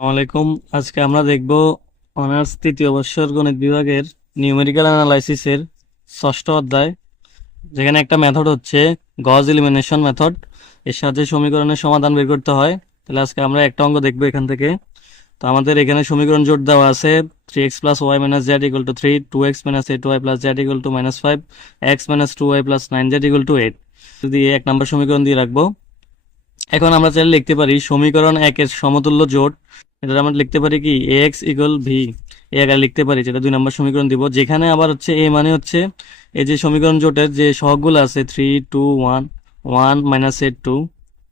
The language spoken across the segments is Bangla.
আসসালামাইকুম। আজকে আমরা দেখব অনার্স তৃতীয় বর্ষের গণিত বিভাগের নিউমেরিক্যাল অ্যানালাইসিসের ষষ্ঠ অধ্যায়, যেখানে একটা মেথড হচ্ছে গজ এলিমিনেশন মেথড। এর সাহায্যে সমীকরণের সমাধান বের করতে হয়। তাহলে আজকে আমরা একটা অঙ্ক দেখবো এখান থেকে। তো আমাদের এখানে সমীকরণ জোট দেওয়া আছে 3x plus Y minus Z equal to 3, 2x minus 8y plus Z equal to -5, x minus 2y plus 9z equal to 8 দিয়ে এক নম্বর সমীকরণ দিয়ে রাখবো। এখন আমরা চাইলে লিখতে পারি সমীকরণ একের সমতুল্য জোট। এটা আমরা লিখতে পারি কি ax ইকুয়াল ভি, এ আকারে লিখতে পারি, যেটা 2 নম্বর সমীকরণ দিব। যেখানে আবার হচ্ছে এ মানে হচ্ছে এই যে সমীকরণ জোটের যে সহগগুলো আছে 3, 2, 1, 1 মাইনাস 8, 2,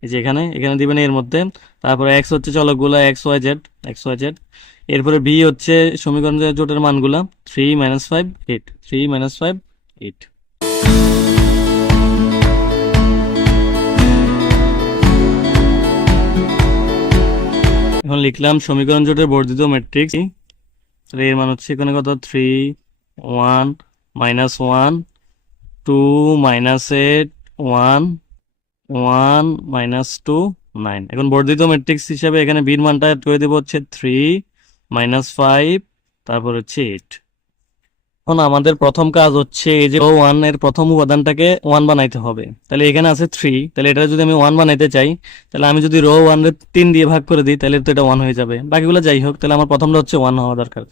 এই যে এখানে এখানে দিবেন এর মধ্যে। তারপরে এক্স হচ্ছে চলকগুলা এক্স ওয়াই জেড। এরপরে ভি হচ্ছে সমীকরণ জোটের মানগুলা 3, -5, 8, 3, -5, 8। এখন লিখলাম সমীকরণ জোটের বর্ধিত ম্যাট্রিক্স। তাহলে এর মান হচ্ছে এখানে কত 3, 1, -1, 2, -8, 1, 1, -2, 9। এখন বর্ধিত ম্যাট্রিক্স হিসাবে এখানে বির মানটা অ্যাড করে দেবো হচ্ছে 3, -5, তারপর হচ্ছে 8। এখন আমাদের প্রথম কাজ হচ্ছে এই যে ওয়ান এর প্রথম উপাদানটাকে 1 বানাইতে হবে। তাহলে এখানে আছে 3, তাহলে এটা যদি আমি 1 বানাইতে চাই, তাহলে আমি যদি রো 1 এর 3 দিয়ে ভাগ করে দিই, তাহলে তো এটা 1 হয়ে যাবে। বাকিগুলো যাই হোক, তাহলে আমার প্রথমটা হচ্ছে 1 হওয়া দরকার।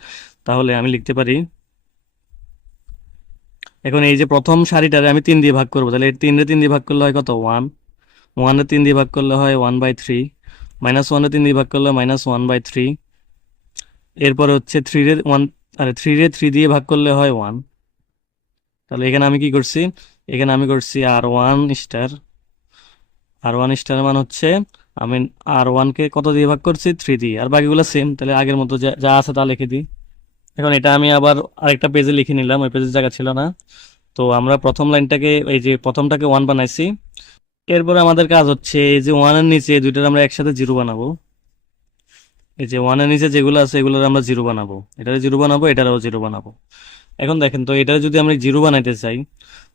তাহলে আমি লিখতে পারি, এখন এই যে প্রথম সারিটারে আমি 3 দিয়ে ভাগ করবো, তাহলে 3 দিয়ে ভাগ করলে হয় কত 1, 1 এর 3 দিয়ে ভাগ করলে হয় 1/3, -1 এর 3 দিয়ে ভাগ করলে -1/3। এরপরে হচ্ছে 3 দিয়ে ভাগ করলে হয় 1। তাহলে এখানে আমি কি করছি, এখানে আমি করছি আর ওয়ান স্টার মান হচ্ছে, আমি আর ওয়ানকে কত দিয়ে ভাগ করছি 3 দিয়ে, আর বাকিগুলো সেম। তাহলে আগের মতো যা যা আছে তা লিখে দিই। এখন এটা আমি আবার আরেকটা পেজে লিখে নিলাম, ওই পেজের জায়গা ছিল না। তো আমরা প্রথম লাইনটাকে এই যে প্রথমটাকে 1 বানাইছি। এরপরে আমাদের কাজ হচ্ছে এই যে 1 এর নিচে দুইটার আমরা একসাথে 0 বানাবো। এই যে 1 এর নিচে যেগুলো আছে এগুলোর আমরা 0 বানাবো, এটারে 0 বানাবো, এটারও 0 বানাবো। এখন দেখেন তো, এটা যদি আমরা 0 বানাইতে চাই,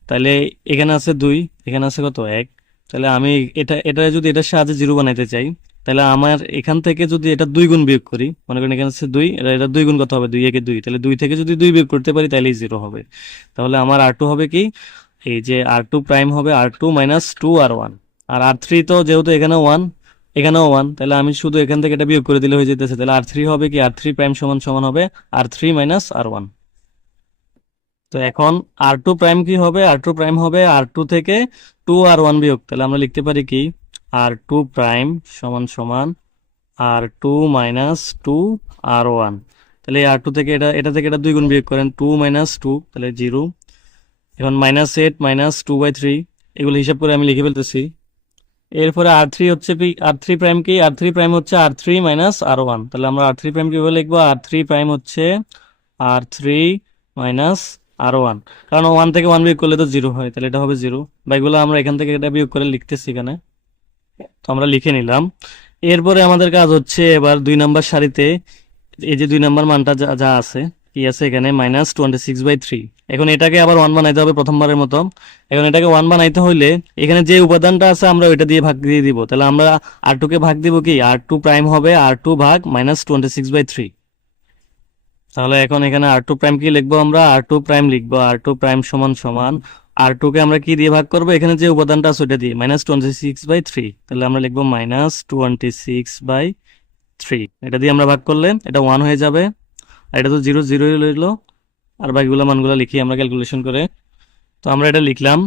তাহলে এখানে আছে 2, এখানে আছে কত 1। তাহলে আমি এটা যদি এটার সাহায্যে 0 বানাইতে চাই, তাহলে আমার এখান থেকে যদি এটা 2 গুণ বিয়োগ করি, মনে করেন এখানে আছে 2, এটা 2 গুণ কত হবে 2 একে 2, তাহলে 2 থেকে যদি 2 বিয়োগ করতে পারি তাহলেই 0 হবে। তাহলে আমার আর2 হবে কি, এই যে আর2 প্রাইম হবে আর2 মাইনাস 2 আর1। আর আর3 তো যেহেতু এখানে 1, এখানেও 1, তাহলে আমি শুধু এখান থেকে এটা বিয়োগ করে দিলে হয়ে যেতেছে। তাহলে আর3 হবে কি, আর3 প্রাইম সমান সমান হবে আর3 মাইনাস আর1। তো এখন আর টু প্রাইম কি হবে, আর টু প্রাইম হবে আর2 থেকে 2 আর1 বিয়োগ। তাহলে আমরা লিখতে পারি কি, আর2 প্রাইম সমান সমান আর2 মাইনাস 2 আর1। তাহলে আর2 থেকে এটা এটা থেকে এটা 2 গুণ বিয়োগ করেন, 2 মাইনাস 2, তাহলে 0। এখন -8 মাইনাস 2/3, এগুলো হিসাব করে আমি লিখে ফেলতেছি। এরপরে আর3 হচ্ছে কি, আর3 প্রাইম কি, আর3 প্রাইম হচ্ছে আর3 মাইনাস আর1। তাহলে আমরা আর3 প্রাইম কিভাবে লিখবো, আর3 প্রাইম হচ্ছে আর3 মাইনাস আর1, কারণ 1 থেকে 1 বিয়োগ করলে তো 0 হয়, তাহলে এটা হবে 0। বা এগুলো আমরা এখান থেকে এটা বিয়োগ করে লিখতেছি এখানে, তো আমরা লিখে নিলাম। এরপরে আমাদের কাজ হচ্ছে এবার 2 নম্বর সারিতে এই যে 2 নম্বর মানটা যা যা আছে, কি আছে এখানে -26/3। এখন এটাকে আবার 1 বানাইতে হবে প্রথমবারের মতো। এখন এটাকে 1 বানাইতে হইলে এখানে যে উপাদানটা আছে আমরা ওইটা দিয়ে ভাগ দিয়ে দিব। তাহলে আমরা আর2 কে ভাগ দিব কি, আর2 প্রাইম হবে আর2 ভাগ -26/3। তাহলে এখন এখানে আর2 প্রাইম কি লিখবো, আমরা আর2 প্রাইম লিখবো, আর2 প্রাইম সমান সমান আর2 কে আমরা কি দিয়ে ভাগ করবো, এখানে যে উপাদানটা আছে ওইটা দিয়ে -26/3। তাহলে আমরা লিখবো -26/3। এটা দিয়ে আমরা ভাগ করলে এটা 1 হয়ে যাবে, আর এটা তো 0 0 রইলো। আর বাকিগুলো মানগুলো লিখি আমরা ক্যালকুলেশন করে। তো আমরা এটা লিখলাম।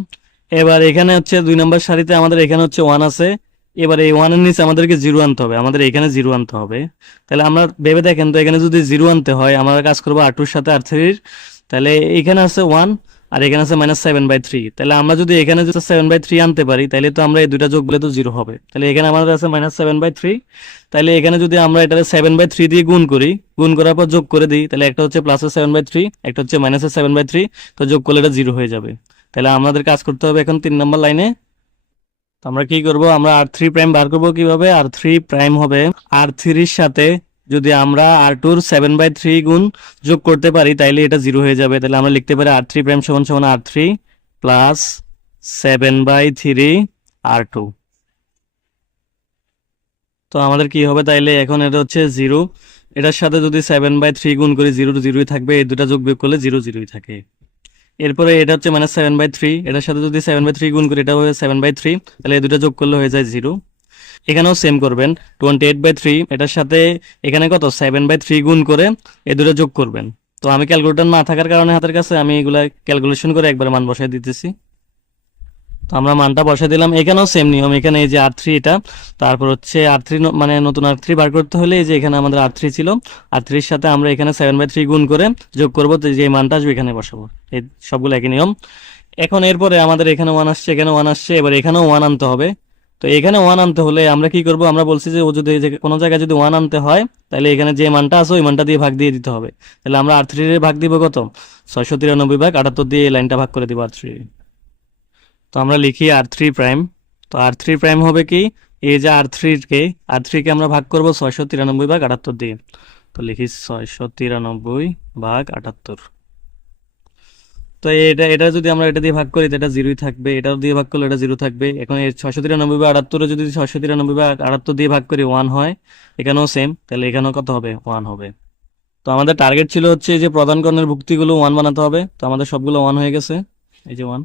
এবার এখানে হচ্ছে 2 নম্বর সারিতে আমাদের এখানে হচ্ছে 1 আছে। এবার এই 1 এর নিচে আমাদেরকে 0 আনতে হবে, আমাদের এখানে 0 আনতে হবে। তাহলে আমরা ভেবে দেখেন তো, এখানে যদি 0 আনতে হয় আমরা কাজ করবো আর2 এর সাথে আর3-র। তাহলে এখানে আছে 1 আর এখানে আছে -7/3। তাহলে আমরা যদি এখানে যদি 7/3 আনতে পারি, তাহলে তো আমরা এই দুইটা যোগ করলে তো 0 হবে। তাহলে এখানে আমাদের আছে -7/3। তাহলে এখানে যদি আমরা এটা 7/3 দিয়ে গুণ করি, গুণ করার পর যোগ করে দিই, তাহলে একটা হচ্ছে +7/3, একটা হচ্ছে -7/3, তো যোগ করলে এটা 0 হয়ে যাবে। তাহলে আমাদের কাজ করতে হবে এখন 3 নম্বর লাইনে। তো আমরা কি করব, আমরা আর3 প্রাইম বার করব কিভাবে, আর3 প্রাইম হবে আর3 এর সাথে যদি আমরা আর2-র 7/3 গুণ যোগ করতে পারি, তাইলে এটা 0 হয়ে যাবে। তাহলে আমরা লিখতে পারি আর3 প্রাইম সমান সমান আর3 প্লাস 7/3 আর2। তো আমাদের কি হবে তাইলে, এখন এটা হচ্ছে 0, এটার সাথে যদি 7/3 গুণ করি, 0 0ই থাকবে, এই দুটা যোগ বিয়োগ করলে 0 0ই থাকে। এরপরে এটা হচ্ছে -7/3, এটার সাথে যদি 7/3 গুণ করি, এটা হবে 7/3, তাহলে এই দুটো যোগ করলে হয়ে যায় 0। এখানেও সেম করবেন, 28/3 এটার সাথে এখানে কত 7/3 গুণ করে এই দুটো যোগ করবেন। তো আমি ক্যালকুলেটর না থাকার কারণে হাতের কাছে আমি এগুলা ক্যালকুলেশন করে একবার মান বসাই দিতেছি। তো আমরা মানটা বসাই দিলাম। এখানেও সেম নিয়ম, এখানে এই যে R3 এটা, তারপর হচ্ছে R3 মানে নতুন R3 বার করতে হলে এই যে এখানে আমাদের R3 ছিল, R3 এর সাথে আমরা এখানে 7/3 গুণ করে যোগ করবো, তো যে মানটা আসবে এখানে বসাবো। এই সবগুলো একই নিয়ম। এখন এরপরে আমাদের এখানে 1 আসছে, এখানে 1 আসছে, এবার এখানেও 1 আনতে হবে। তো এখানে 1 আনতে হলে আমরা কি করব, আমরা বলছি যে ও যদি এই যে কোনো জায়গায় যদি 1 আনতে হয়, তাহলে এখানে যে মানটা আছে ওই মানটা দিয়ে ভাগ দিয়ে দিতে হবে। তাহলে আমরা R3 এর ভাগ দিব কত, 693/78 দিয়ে এই লাইনটা ভাগ করে দিব R3। তো আমরা লিখি R3 প্রাইম। তো R3 প্রাইম হবে কি, এই যে R3 কে আমরা ভাগ করব 693/78 দিয়ে। তো লিখি 693/78। তো এটা এটা যদি আমরা এটা দিয়ে ভাগ করি, তো এটা 0ই থাকবে, এটা দিয়ে ভাগ করলে এটা 0 থাকবে। এখন এই 693/78 যদি 693/78 দিয়ে ভাগ করি 1 হয়, এখানেও সেম, তাহলে এখানেও কত হবে, 1 হবে। তো আমাদের টার্গেট ছিল হচ্ছে যে প্রধান কর্ণের ভুক্তিগুলো 1 বানাতে হবে, তো আমাদের সবগুলো 1 হয়ে গেছে, এই যে 1।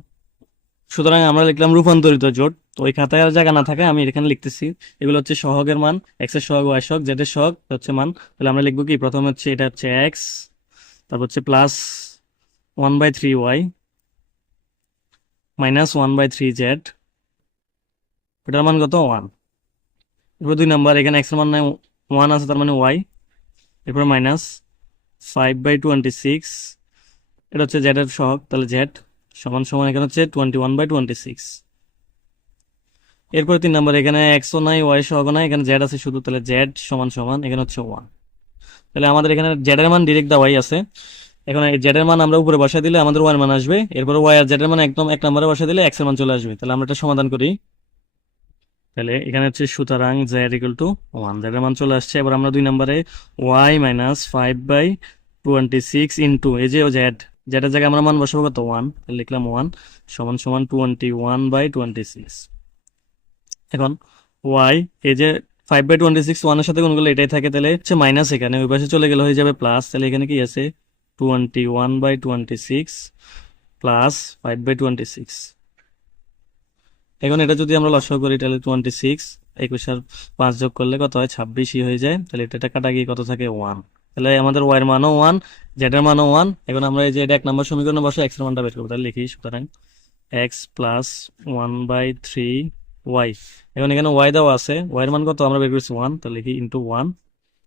সুতরাং আমরা লিখলাম রূপান্তরিত জোট। তো ওই খাতায় আর জায়গা না থাকে আমি এখানে লিখতেছি। এগুলো হচ্ছে সহগের মান, এক্স এর সহগ, ওয়াই সহগ, জেড এর সহগ হচ্ছে মান। তাহলে আমরা লিখবো কি, প্রথমে হচ্ছে এটা হচ্ছে এক্স, তারপর হচ্ছে প্লাস 1/3y -1/3z, এটার মান কত, 1। এরপর 2 নাম্বার, এখানে এক্স এর মান নাই, 1 আছে, তার মানে ওয়াই। এরপর -5/26, এটা হচ্ছে জেড এর সহগ, তাহলে জেড সমান সমান এখানে হচ্ছে 21/26। এরপর 3 নাম্বার, এখানে এক্সও নাই, ওয়াই সহগ নাই, এখানে জেড আছে শুধু, তাহলে জেড সমান সমান এখানে হচ্ছে 1। তাহলে আমাদের এখানে জেড এর মান ডিরেক্ট দেওয়াই আছে। এখন এই জেড এর মান আমরা উপরে বসাই দিলে আমাদের ওয়াই এর মান আসবে, এরপর ওয়াই আর জেড এর মান একদম 1 নম্বরে বসাই দিলে এক্স এর মান চলে আসবে। তাহলে আমরা এটা সমাধান করি। তাহলে এখানে হচ্ছে সুতরাং জেড ইকুয়াল টু 1, জেড এর মান চলে আসছে। এবার আমরা 2 নম্বরে ওয়াই -5/26 ইন্টু এই যে জেড, জেডের জায়গায় আমরা মান বসাবো কত, 1, তাহলে লিখলাম 1 সমান সমান 21/26। এখন ওয়াই, এই যে 5/26 1 এর সাথে গুণ করলে এটাই থাকে, তাহলে হচ্ছে মাইনাস, এখানে ওই পাশে চলে গেলে হয়ে যাবে প্লাস। তাহলে এখানে কি আছে, 21/26 প্লাস 5/26। এখন এটা যদি আমরা লসাগু করি, তাহলে 26, 21 আর 5 যোগ করলে কত হয়, 26ই হয়ে যায়। তাহলে এটা কাটা গিয়ে কত থাকে, 1। তাহলে আমাদের ওয়াই এর মানও 1, জেড এর মানও 1। এখন আমরা এই যে এটা 1 নম্বর সমীকরণে বসে এক্স এর মানটা বের করবো। তাহলে লিখি, সুতরাং এক্স প্লাস 1/3 ওয়াই। এখন এখানে ওয়াই দেওয়া আছে, ওয়াই এর মান কত আমরা বের করছি 1, তাহলে লিখি ইন্টু 1।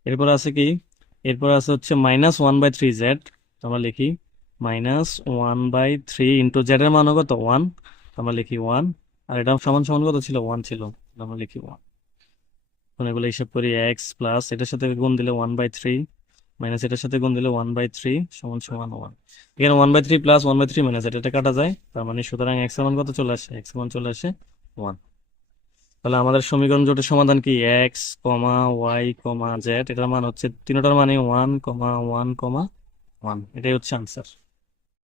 এরপর আছে কি, এরপর আছে হচ্ছে -1/3z, আমরা লিখি -1/3 ইন্টু জেড এর মানও কত, 1, আমরা লিখি 1। আর এটা সমান সমান কত ছিল, 1 ছিল, আমরা লিখি 1। এখন এগুলো হিসাব করি, এক্স প্লাস এটার সাথে গুণ দিলে 1/3 মাইনাস এটার সাথে গুণ দিলে 1/3 সমান সমান 1। এখানে 1/3 প্লাস 1/3 মাইনাস এটা কাটা যায়, তার মানে সুতরাং এক্স এর মান কত চলে আসে, এক্স এর মান চলে আসে 1। তাহলে আমাদের সমীকরণ জোটের সমাধান কি, এক্স কমা ওয়াই কমা জেড, এটার মান হচ্ছে তিনটার মানে 1, 1, 1, এটাই হচ্ছে আনসার।